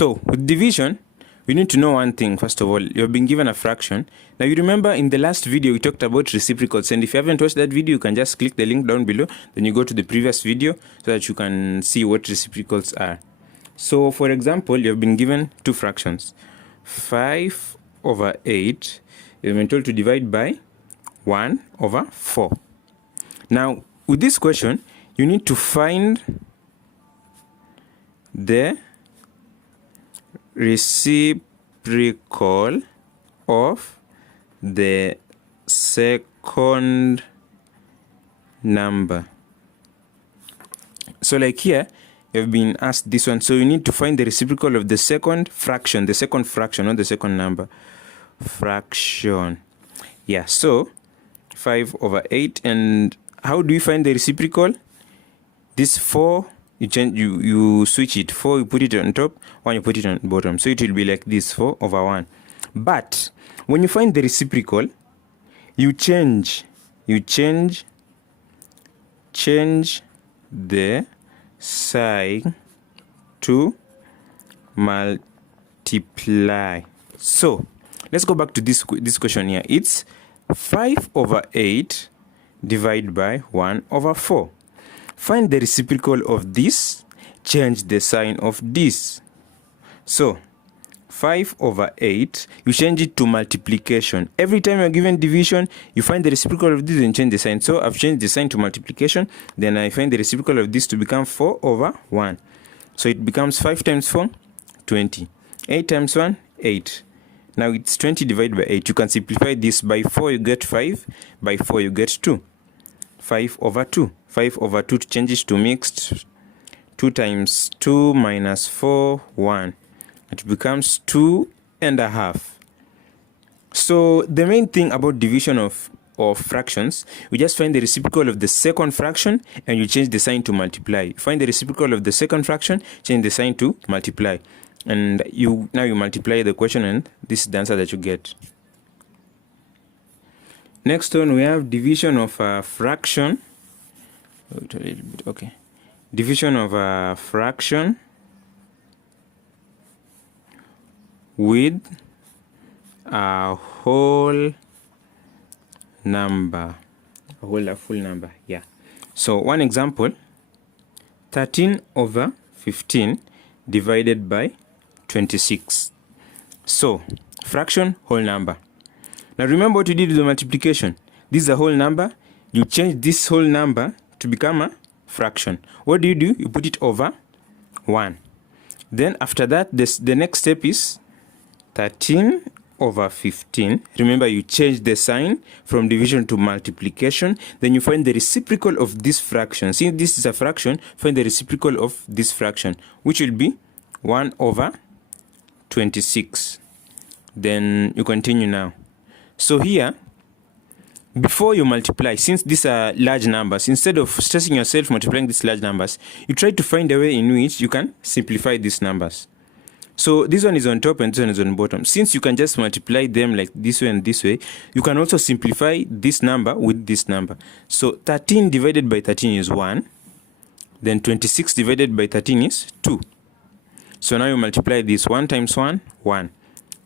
So with division, we need to know one thing. First of all, you've been given a fraction. Now you remember in the last video we talked about reciprocals, and if you haven't watched that video, you can just click the link down below, then you go to the previous video so that you can see what reciprocals are. So for example, you've been given two fractions. 5/8, you've been told to divide by 1/4. Now with this question, you need to find the reciprocal of the second number. So like here, you've been asked this one. So you need to find the reciprocal of the second fraction, not the second number. Fraction. Yeah, so 5/8. And how do you find the reciprocal? This 4, you switch it. 4, you put it on top, 1, you put it on bottom. So it will be like this, 4/1. But when you find the reciprocal, you change the sign to multiply. So let's go back to this question here. It's 5/8 divided by 1/4. Find the reciprocal of this, change the sign of this. So 5/8, you change it to multiplication. Every time you're given division, you find the reciprocal of this and change the sign. So I've changed the sign to multiplication, then I find the reciprocal of this to become 4/1. So it becomes 5 times 4, 20. 8 times 1, 8. Now it's 20 divided by 8. You can simplify this. By 4 you get 5, by 4 you get 2. 5/2. 5/2 changes to mixed. 2 times 2 minus 4, 1. It becomes 2.5. So the main thing about division of fractions, we just find the reciprocal of the second fraction and you change the sign to multiply. Find the reciprocal of the second fraction, change the sign to multiply. And now you multiply the question, and this is the answer that you get. Next one, we have division of a fraction. Wait a little bit. Okay. Division of a fraction with a whole number. A full number. Yeah. So one example, 13/15 divided by 26. So fraction, whole number. Now remember what you did with the multiplication. This is a whole number. You change this whole number to become a fraction. What do? You put it over 1. Then after that, the next step is 13/15. Remember, you change the sign from division to multiplication. Then you find the reciprocal of this fraction. Since this is a fraction, find the reciprocal of this fraction, which will be 1/26. Then you continue now. So here, before you multiply, since these are large numbers, instead of stressing yourself multiplying these large numbers, you try to find a way in which you can simplify these numbers. So this one is on top and this one is on bottom. Since you can just multiply them like this way and this way, you can also simplify this number with this number. So 13 divided by 13 is 1. Then 26 divided by 13 is 2. So now you multiply this. 1 times 1, 1.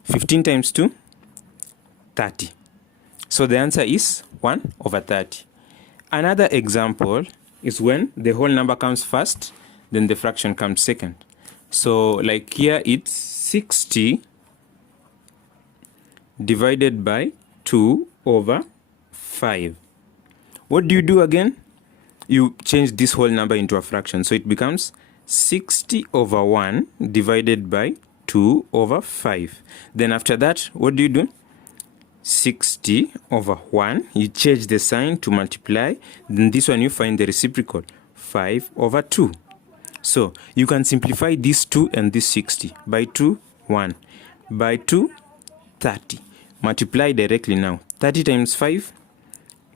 15 times 2, 30. So the answer is 1/30. Another example is when the whole number comes first, then the fraction comes second. So like here, it's 60 divided by 2/5. What do you do again? You change this whole number into a fraction. So it becomes 60/1 divided by 2/5. Then after that, what do? 60/1. You change the sign to multiply. Then this one you find the reciprocal, 5/2. So you can simplify this 2 and this 60. By 2, 1. By 2, 30. Multiply directly now. 30 times 5,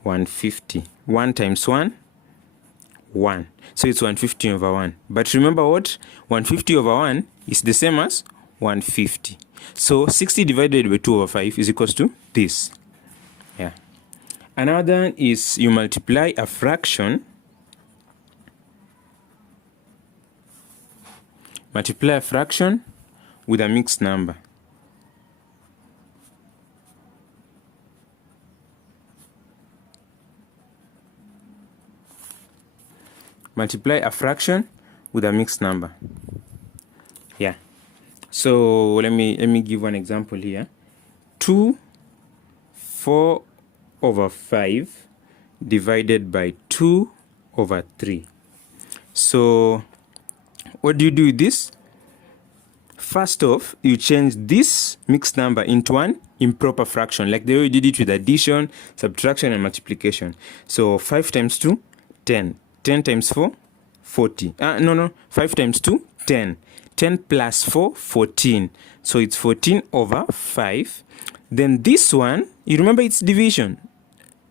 150. 1 times 1, 1. So it's 150/1. But remember what? 150/1 is the same as 150. So 60 divided by 2/5 is equals to this. Yeah. Another one is you multiply a fraction. Multiply a fraction with a mixed number. Multiply a fraction with a mixed number. Yeah. So let me give one example here. 4/5 divided by 2/3. So what do you do with this? First off, you change this mixed number into an improper fraction, like the way we did it with addition, subtraction, and multiplication. So 5 times 2, 10. 10 times 4, 40. 5 times 2, 10. 10 plus 4, 14. So it's 14/5. Then this one, you remember it's division.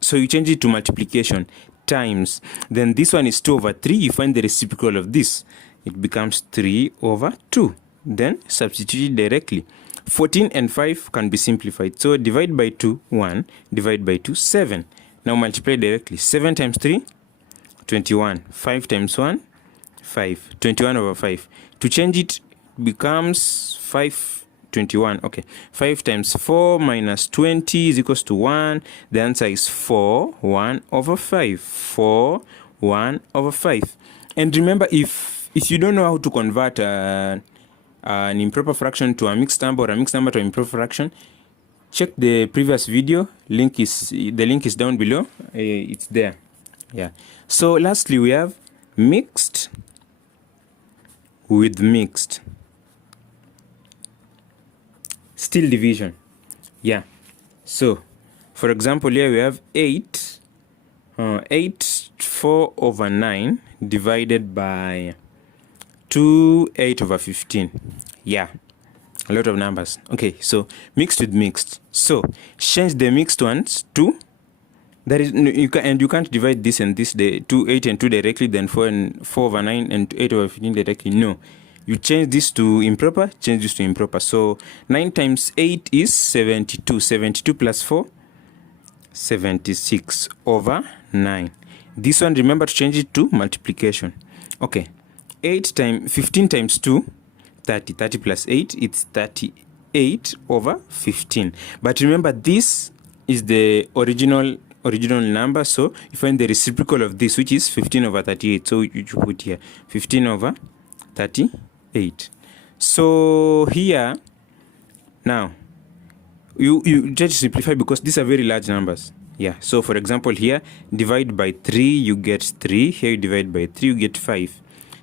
So you change it to multiplication, times. Then this one is 2/3. You find the reciprocal of this. It becomes 3/2. Then substitute it directly. 14 and 5 can be simplified. So divide by 2, 1. Divide by 2, 7. Now multiply directly. 7 times 3, 21. 5 times 1, 5. 21/5. To change it becomes 5/21. Okay. 5 times 4 minus 20 is equals to 1. The answer is 4/1/5. 4/1/5. And remember, if you don't know how to convert an improper fraction to a mixed number or a mixed number to an improper fraction, check the previous video. The link is down below. It's there. Yeah. So lastly, we have mixed with mixed. Still division. Yeah. So for example, here we have 8 4/9 divided by 2 8/15. Yeah, a lot of numbers. Okay, so mixed with mixed. So change the mixed ones to, that is, you can't divide this and this, the 2 8 and 2 directly, then 4/9 and 8/15 directly. No, you change this to improper, change this to improper. So 9 times 8 is 72. 72 plus 4, 76/9. This one, remember to change it to multiplication. Okay. 15 times 2, 30. 30 plus 8, it's 38/15. But remember, this is the original number, so you find the reciprocal of this, which is 15/38. So you put here 15/38. So here, now, you try to simplify because these are very large numbers. Yeah, so for example here, divide by 3, you get 3. Here you divide by 3, you get 5.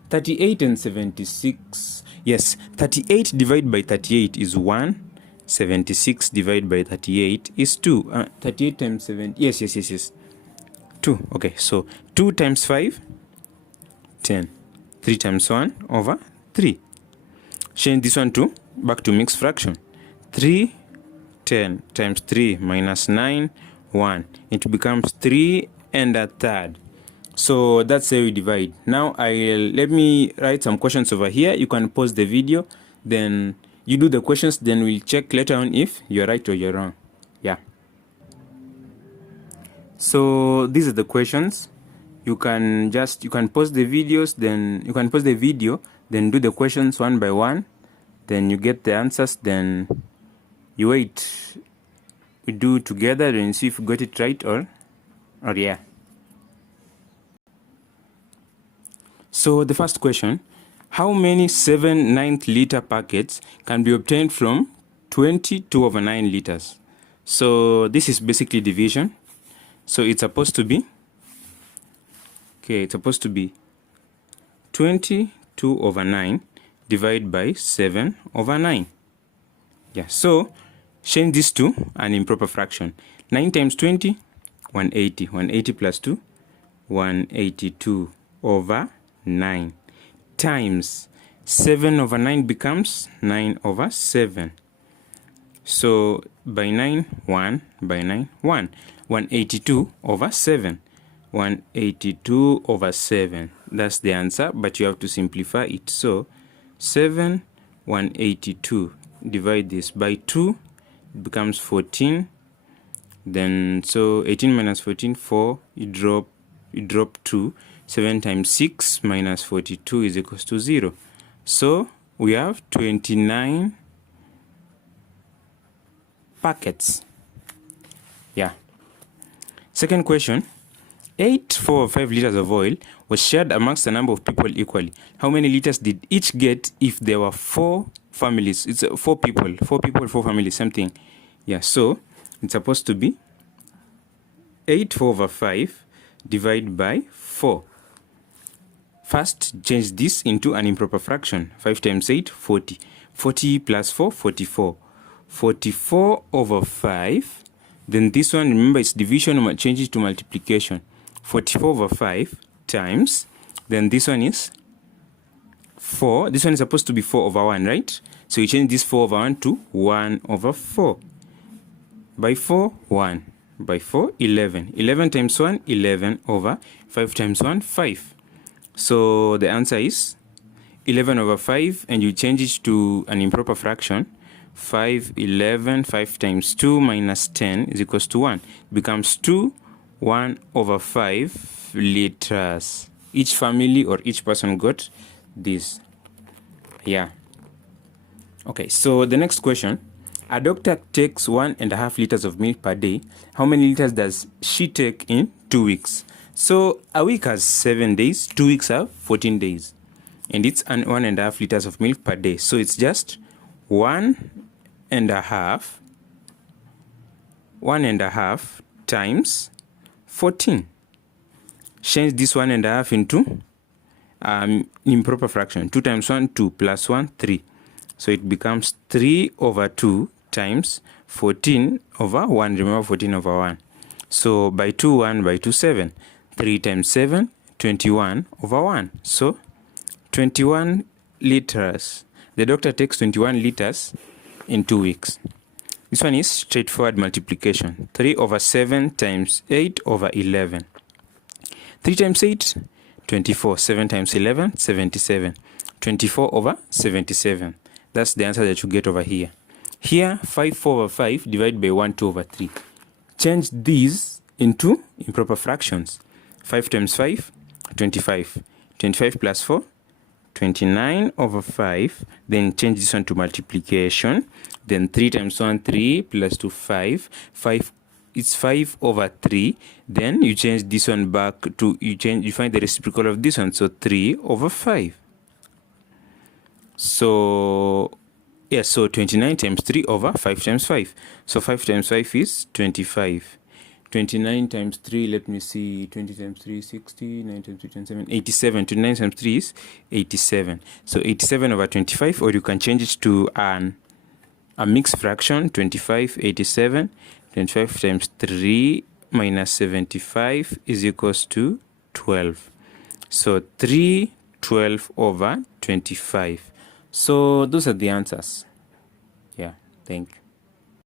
38 and 76. Yes, 38 divided by 38 is 1. 76 divided by 38 is 2. 38 times 7. Yes. 2. Okay, so 2 times 5, 10. 3 times 1/3. Change this one to back to mixed fraction. 3, 10 times 3 minus 9, 1. It becomes 3 1/3. So that's how we divide. Now let me write some questions over here. You can pause the video, then you do the questions, then we'll check later on if you're right or you're wrong. Yeah. So these are the questions. You can pause the videos, then you can pause the video, then do the questions one by one, then you get the answers, then you wait. We do together and see if you got it right or yeah. So the first question, how many 7/9 liter packets can be obtained from 22/9 liters? So this is basically division. So it's supposed to be, it's supposed to be 22/9 divided by 7/9. Yeah, so change this to an improper fraction. 9 times 20, 180. 180 plus 2, 182/9 times 7/9 becomes 9/7. So by 9, 1 by 9, 1. 182/7. 182/7. That's the answer, but you have to simplify it. So 7, 182. Divide this by 2, it becomes 14. Then so 18 minus 14, 4. You drop 2. 7 times 6 minus 42 is equals to 0. So we have 29 packets. Yeah. Second question. 8 4/5 liters of oil was shared amongst a number of people equally. How many liters did each get if there were 4 families? It's 4 people, 4 families, something. Yeah, so it's supposed to be 8 4/5 divided by 4. First, change this into an improper fraction. 5 times 8, 40. 40 plus 4, 44. 44/5. Then this one, remember, it's division, change it to multiplication. 44/5 times, then this one is 4. This one is supposed to be 4/1, right? So you change this 4/1 to 1/4. By 4, 1. By 4, 11. 11 times 1, 11/5 times 1, 5. So the answer is 11/5, and you change it to an improper fraction. 5, 11, 5 times 2 minus 10 is equals to 1. It becomes 2, 1/5 liters. Each family or each person got this. Yeah. Okay, so the next question. A doctor takes 1.5 liters of milk per day. How many liters does she take in 2 weeks? So a week has 7 days, 2 weeks have 14 days. And it's 1.5 liters of milk per day. So it's just 1.5 times 14. Change this 1.5 into improper fraction. 2 times 1, 2, plus 1, 3. So it becomes 3/2 times 14/1. Remember 14/1. So by 2, 1, by 2, 7. 3 times 7, 21/1. So 21 liters. The doctor takes 21 liters in 2 weeks. This one is straightforward multiplication. 3/7 times 8/11. 3 times 8, 24. 7 times 11, 77. 24/77. That's the answer that you get over here. Here, 5 4/5 divided by 1 2/3. Change these into improper fractions. 5 times 5, 25. 25 plus 4, 29/5. Then change this one to multiplication. Then 3 times 1, 3, plus 2, 5. 5, it's 5/3. Then you change this one back to, you find the reciprocal of this one. So 3/5. So, yeah, so 29 times 3/5 times 5. So 5 times 5 is 25. 29 times 3, let me see, 20 times 3, 60, 9 times 3, 27, 87. 29 times 3 is 87. So 87/25, or you can change it to a mixed fraction, 25, 87. 25 times 3 minus 75 is equals to 12. So 3/12/25. So those are the answers. Yeah, thank you.